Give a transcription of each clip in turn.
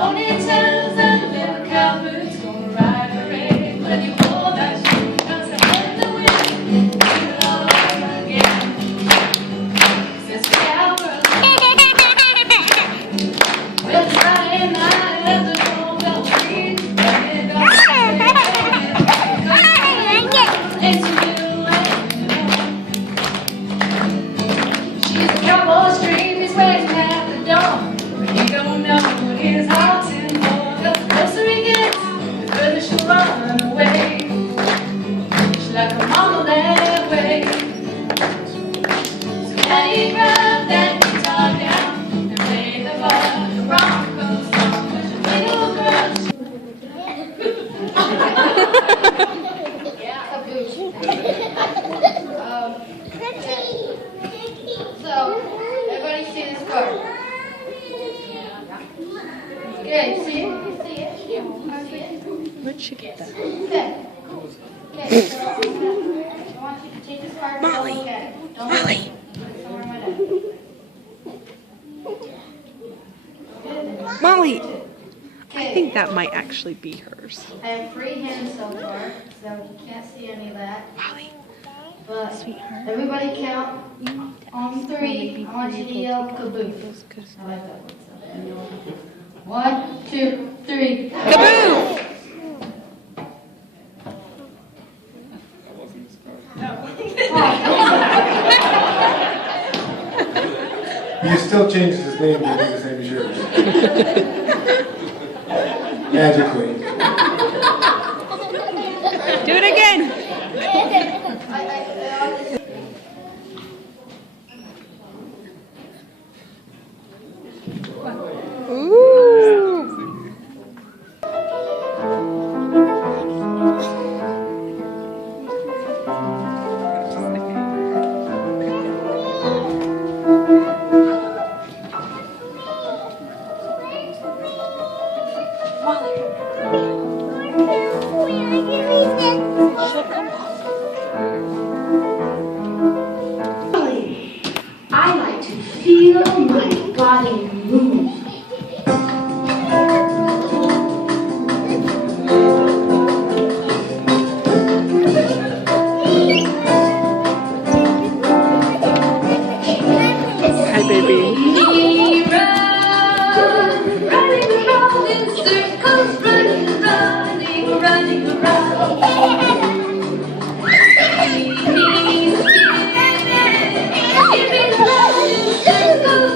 Ponytails and little cowbirds gonna ride parade when you hold that shoe. Just in the wind, do it all over again. Since the cowgirl, well, it's Friday night at the home bell ring, and it don't it's a little late. She's a cowboy's dream, he's waiting at the door. But he don't know what his heart's in for. The closer he gets, the further she'll run away. She's like a model that way. So Daddy, grab that guitar down and play the Broncos song. There's a little girl. So, everybody see this card? Okay, see it? See it? Where'd she get that? Okay. Okay, so I want you to take this card and Molly. look at it. Don't Molly. Somewhere in my desk. Molly! I Okay, think that might actually be hers. I have free hands so far, so you can't see any of that. Molly. But Sweetheart. everybody count on three. I want you to yell caboose. Because I like that one. So. 1, 2, 3. Kaboo! He still changes his name to be the same as yours. Magically. Do it again! Ooh! I like to feel my body move. Hi, baby. Running around in circles, running around.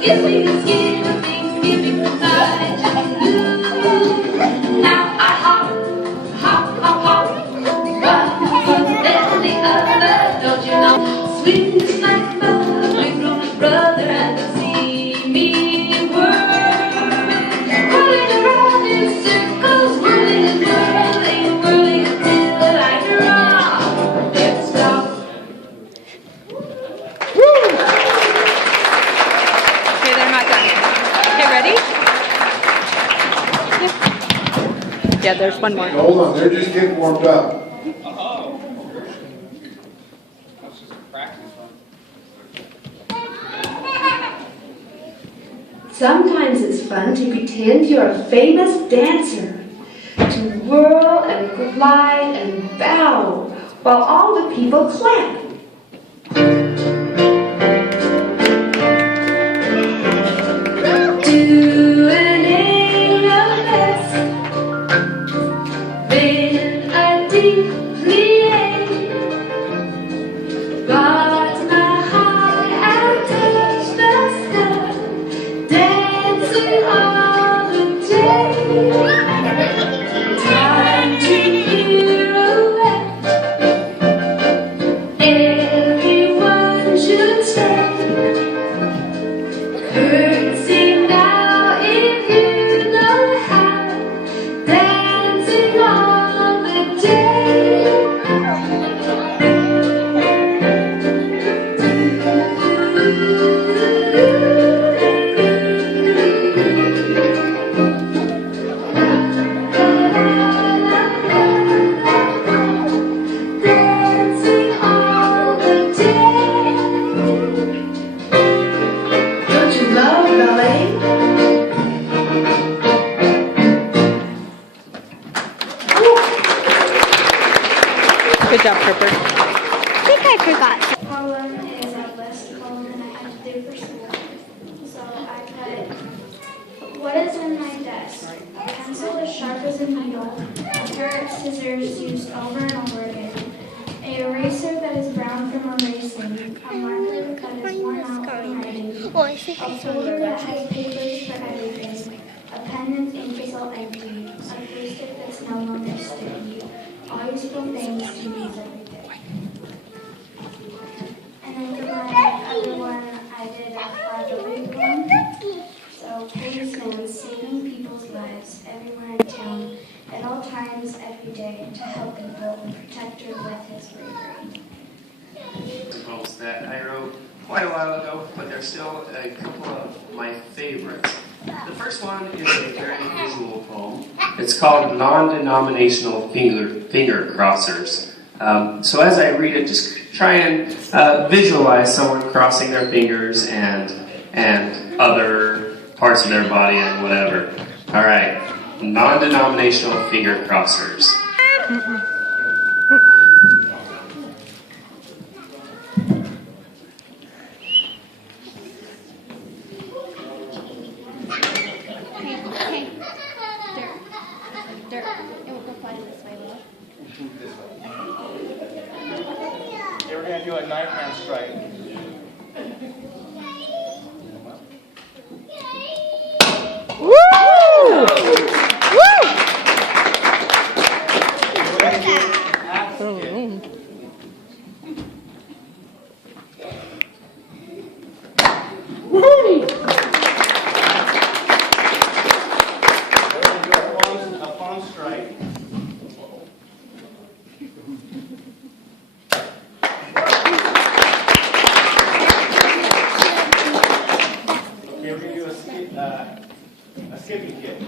Give me the skin of things, give me the touch of you. Now I hop, hop, hop, hop, one foot then the other. Don't you know? Sweet like butter, my grown-up brother, and see me whirl. Whirling around in circles, whirling and whirling, whirling until I drop. Let's stop. Okay, they're not done. Okay, ready? Yeah, there's one more. Hold on, they're just getting warmed up. That's just a practice run. Sometimes it's fun to pretend you're a famous dancer, to whirl and glide and bow while all the people clap. Doing angels, been a deeply but my heart and touch the sky, dancing all the day. Time to pirouette, everyone job, Tripper. I think I forgot. Problem is a list column and I had to do for school. So I put, what is in my desk? A pencil as sharp as a needle, a pair of scissors used over and over again, a eraser that is brown from erasing, a marker that is worn out from writing, Oh, I think a I saw folder that that. has papers for everything, a pen and ink is all empty, a post-it that's no longer sticky, all useful things to use every day. And then for my other one, I did a Flag one. So policemen saving people's lives everywhere in town, at all times, every day, to help people and protect her with his bravery. Poems that I wrote quite a while ago, but they're still a couple of my favorites. The first one is a very visual poem. It's called Non-Denominational Finger Crossers. So as I read it, just try and visualize someone crossing their fingers and other parts of their body and whatever. All right, non-denominational finger crossers. Dirt. It will go fly this way, will it? They were going to do a 9-hand strike. A palm strike. Okay, we're going to do a skipping kick.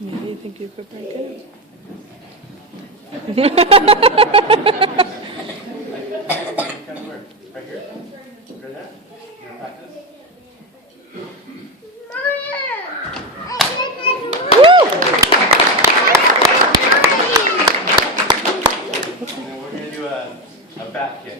Maybe you think you could break it? Kind of where? Right here? Hear that? You want to practice? And then we're going to do a back kick.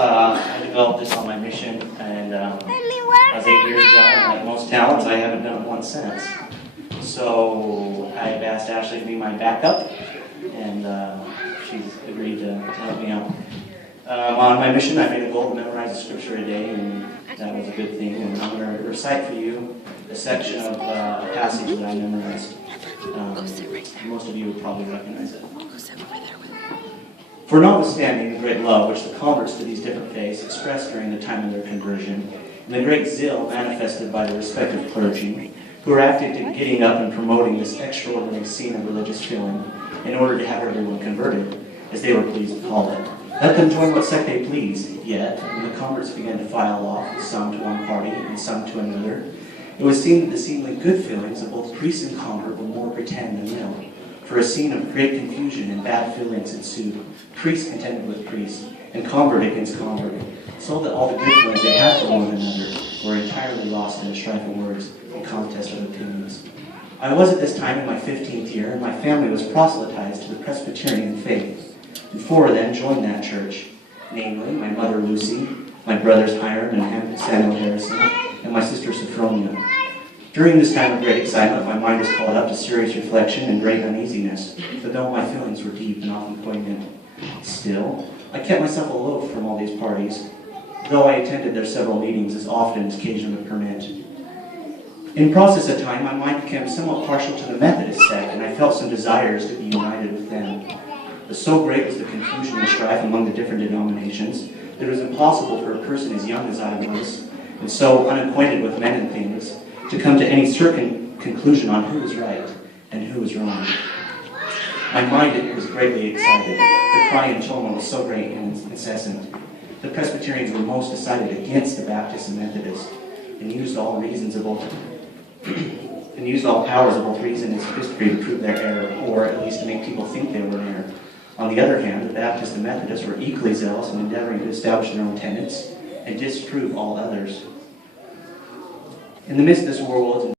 I developed this on my mission, and I was 8 years ago, and like most talents, I haven't done it once since. So I've asked Ashley to be my backup, and she's agreed to help me out. On my mission, I made a goal to memorize a scripture a day, and that was a good thing. And I'm going to recite for you a section of a passage that I memorized. Most of you would probably recognize it. For notwithstanding the great love which the converts to these different faiths expressed during the time of their conversion, and the great zeal manifested by the respective clergy, who were active in getting up and promoting this extraordinary scene of religious feeling in order to have everyone converted, as they were pleased to call it, let them join what sect they pleased. Yet, when the converts began to file off, some to one party and some to another, it was seen that the seemingly good feelings of both priest and convert were more pretend than real. For a scene of great confusion and bad feelings ensued. Priest contended with priest, and convert against convert, so that all the good feelings they had for one another were entirely lost in a strife of words and contest of opinions. I was at this time in my 15th year, and my family was proselytized to the Presbyterian faith. And 4 then joined that church, namely my mother Lucy, my brothers Hiram and Samuel Harrison, and my sister Sophronia. During this time of great excitement, my mind was called up to serious reflection and great uneasiness, for though my feelings were deep and often poignant. Still, I kept myself aloof from all these parties, though I attended their several meetings as often as occasion would permit. In process of time, my mind became somewhat partial to the Methodist sect, and I felt some desires to be united with them. But so great was the confusion and strife among the different denominations that it was impossible for a person as young as I was, and so unacquainted with men and things, to come to any certain conclusion on who was right and who was wrong. My mind was greatly excited. The cry and tumult was so great and incessant. The Presbyterians were most decided against the Baptists and Methodists, and used all powers of both reason and history to prove their error, or at least to make people think they were in error. On the other hand, the Baptists and Methodists were equally zealous in endeavoring to establish their own tenets and disprove all others. In the midst of this whirlwind